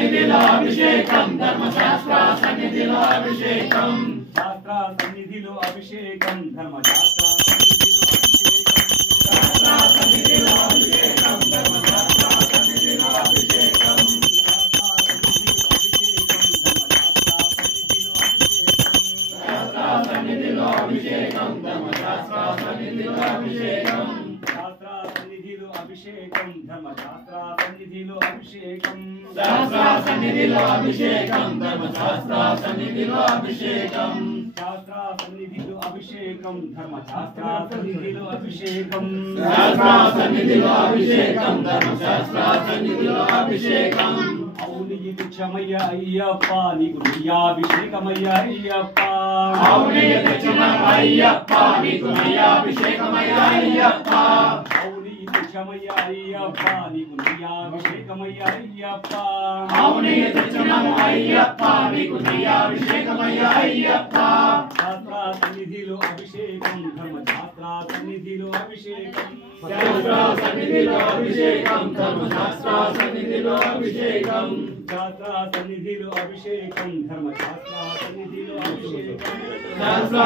సన్నిధిలో అభిషేకం ధర్మశాస్త్ర సన్నిధిలో అభిషేకం శాస్త్ర సన్నిధిలో అభిషేకం ధర్మశాస్త్ర సన్నిధిలో అభిషేకం ధర్మశాస్త్ర సన్నిధిలో అభిషేకం సన్నిధిలో అభిషేకం ధర్మశాస్త్ర సన్నిధిలో అభిషేకం శాస్త్ర సన్నిధిలో అభిషేకం ధర్మశాస్త్ర సన్నిధిలో అభిషేకం శాస్త్ర సన్నిధిలో అభిషేకం ధర్మశాస్త్ర సన్నిధిలో అభిషేకం శాస్త్ర సన్నిధిలో అభిషేకం ధర్మశాస్త్ర సన్నిధిలో అభిషేకం శాస్త్ర సన్నిధిలో అభిషేకం ధర్మశాస్త్ర సన్నిధిలో అభిషేకం అవును ఇది క్షమయ్య అయ్యప్ప నీకు నియాభిషేకమయ్య అయ్యప్ప అవును ఇది క్షమయ్యప్ప నీకు నియాభిషేకమయ్య అయ్యప్ప అవును ఇది క్షమయ్య అయ్యప్ప నీకు నియాభిషేకమయ్య అయ్యప్ప అవును ఇది క్షమయ్యప్ప నీకు నియాభిషేకమయ్య అయ్యప్ప శాస్త్ర సన్నిధిలో అభిషేకం ధర్మశాస్త్ర సన్నిధిలో అభిషేకం శాస్త్ర సన్నిధిలో అభిషేకం ధర్మశాస్త్ర సన్నిధిలో అభిషేకం శాస్త్ర సన్నిధిలో అభిషేకం ధర్మశాస్త్ర సన్నిధిలో అభిషేకం శాస్త్ర